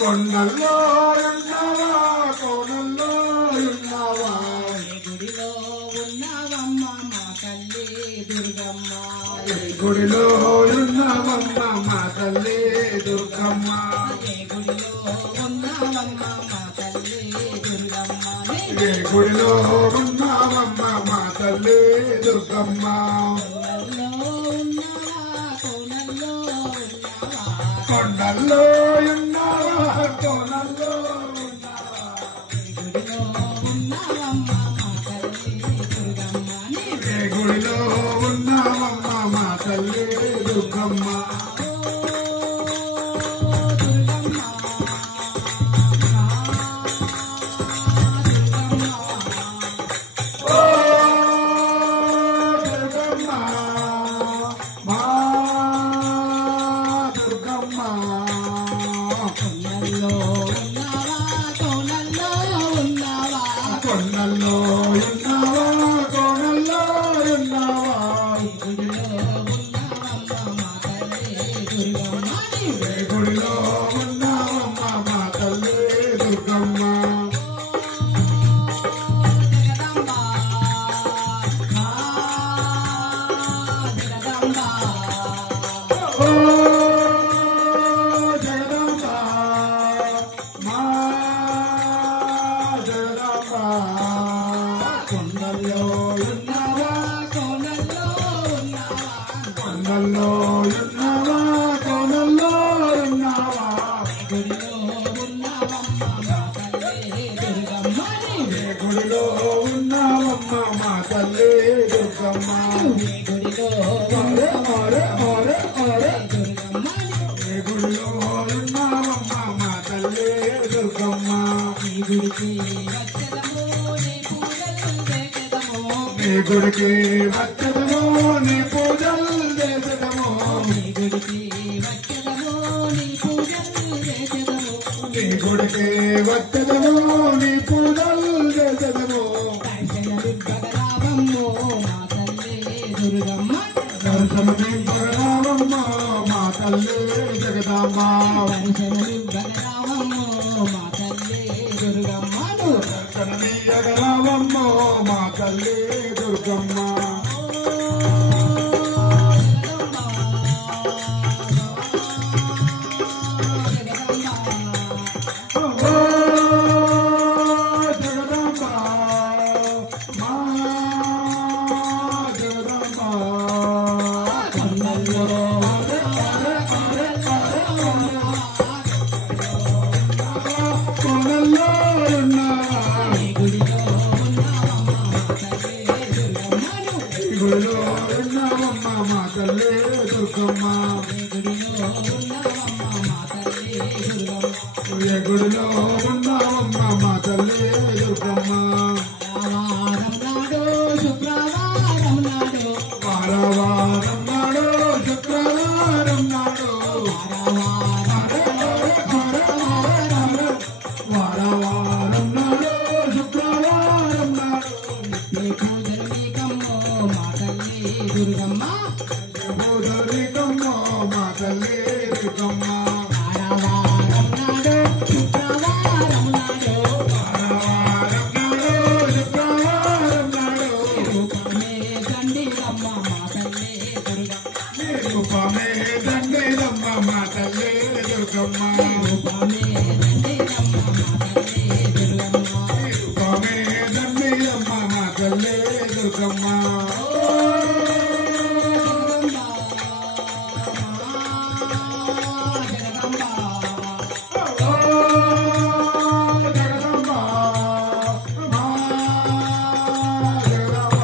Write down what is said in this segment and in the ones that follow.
కొండల్లో ఉన్నవా కోనల్లో ఉన్నవా గుడిలో ఉన్నవమ్మ మా తల్లి దుర్గమ్మ గుడిలో ఉన్నవమ్మ మా తల్లి దుర్గమ్మ గుడిలో ఉన్నవమ్మ మా తల్లి దుర్గమ్మ గుడిలో ఉన్నవమ్మ మా తల్లి దుర్గమ్మ కొండల్లో ఉన్నవా కోనల్లో ఉన్నవా గుడిలో ఉన్నవమ్మ మా తల్లి దుర్గమ్మ కొండల్లో ఉన్నవా కోనల్లో ఉన్నవా గుడిలో ఉన్నవమ్మ మా తల్లి దుర్గమ్మ జగదంబ మా జగదంబ కొండల్లో ఉన్నవా కోనల్లో ఉన్నవా కోనల్లో ఉన్నవా గుడిలో ఉన్నవమ్మ మా తల్లి దుర్గమ్మ గుడిలో ఉన్నవమ్మ మా తల్లి దుర్గమ్మ నీ గుడికి వచ్చదము నీ పూజలు చేసదము నీ గుడికి వచ్చదము నీ పూజలు చేసదము దర్శనమివ్వగలవమ్మ మా తల్లి జగదాంబ దర్శనమివ్వగలవమ్మ మా తల్లి దుర్గమ్మ జగదాంబ మా జగదాంబ కొండల్లో ఉన్నవా గుడిలో ఉన్నవమ్మ మా తల్లి దుర్గమ్మ గుడిలో ఉన్నవమ్మ మా తల్లి దుర్గమ్మ వారవారం నాడు శుక్రవారం నాడు వారవారం నాడు శుక్రవారం నాడు పూజరికమ్మ మా తల్లి దుర్గమ్మ వారవారం నాడు శుక్రవారం నాడు రూపమే దండేదమ్మ మా తల్లి దుర్గమ్మ రూపమే దండేదమ్మ మా తల్లి దుర్గమ్మ జగదంబ మా జగదంబ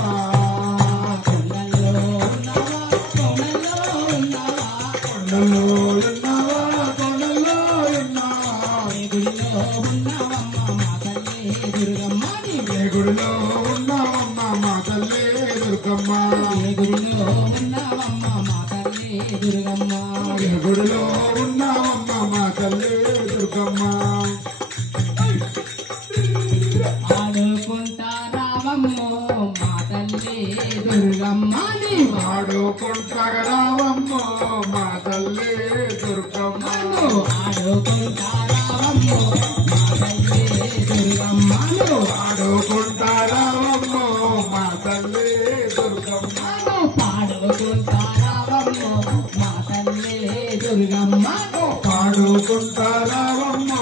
కొండల్లో ఉన్నవా కొండల్లో ఉన్నవా గుడిలో ఉన్నవమ్మ మా తల్లి దుర్గమ్మ గుడిలో ఉన్నవమ్మ మా తల్లి దుర్గమ్మ ఆడుకుంటా రావమ్మ మా తల్లి దుర్గమ్మ ఆడుకుంటారావమ్మో మా తల్లి దుర్గమ్మ ఆడుకుంటారావమ్మో మా తల్లి దుర్గమ్మ ఆడుకుంటారావమ్మో మా తల్లి దుర్గమ్మ పాడుకుంటారావమ్మో మా తల్లి దుర్గమ్మ పాడుకుంటారావమ్మో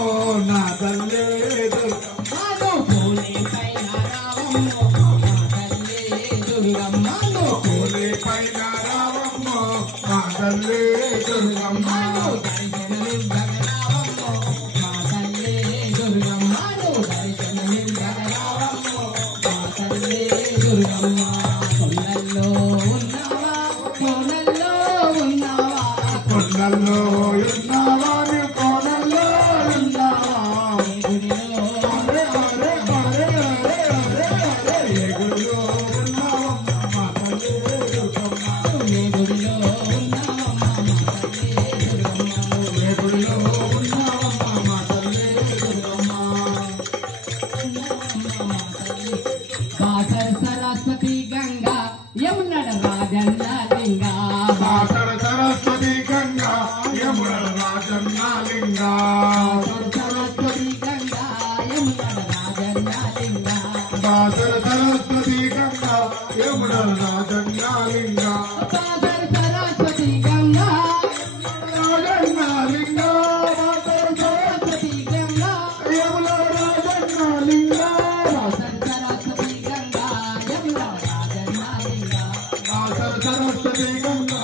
నా తల్లి దుర్గమ్మ పూలే పైన రావమ్మో మా తల్లి దుర్గమ్మ పూలే పైన రావమ్మో మా తల్లి దుర్గమ్మ దర్శనమివ్వగరావమ్మో మా తల్లి దుర్గమ్మ దర్శనమివ్వగరావమ్మో మా తల్లి దుర్గమ్మ కొండల్లో ఉన్నావా కోనల్లో ఉన్నావా కొండల్లో ఉన్నావా నీ కోనల్లో ఉన్నావా గుడిలో అరే అరే అరే అరే అరే అరే ఏ గుడిలో ఉన్నావమ్మా మా తల్లి దుర్గమ్మ ఏ గుడిలో ఉన్నావమ్మా మా తల్లి దుర్గమ్మ ఏ గుడిలో ఉన్నావమ్మా మా తల్లి దుర్గమ్మ బాసర సరస్వతి గంగా యమునడ రాజన్న లింగా బాసర సరస్వతి గంగా యమున రాజన్న లింగా సరస్వతి గంగా యమునడ రాజన్న లింగా బాసర సరస్వతి గంగా యమున రాజన్న లింగా బాసర సరస్వతి గంగా రాజన్న లింగా బాసర సరస్వతి గంగా యమున రాజన్న లింగా బాసర సరస్వతి గంగా యమునడ రాజన్న లింగా బాసర సరస్వతి గంగా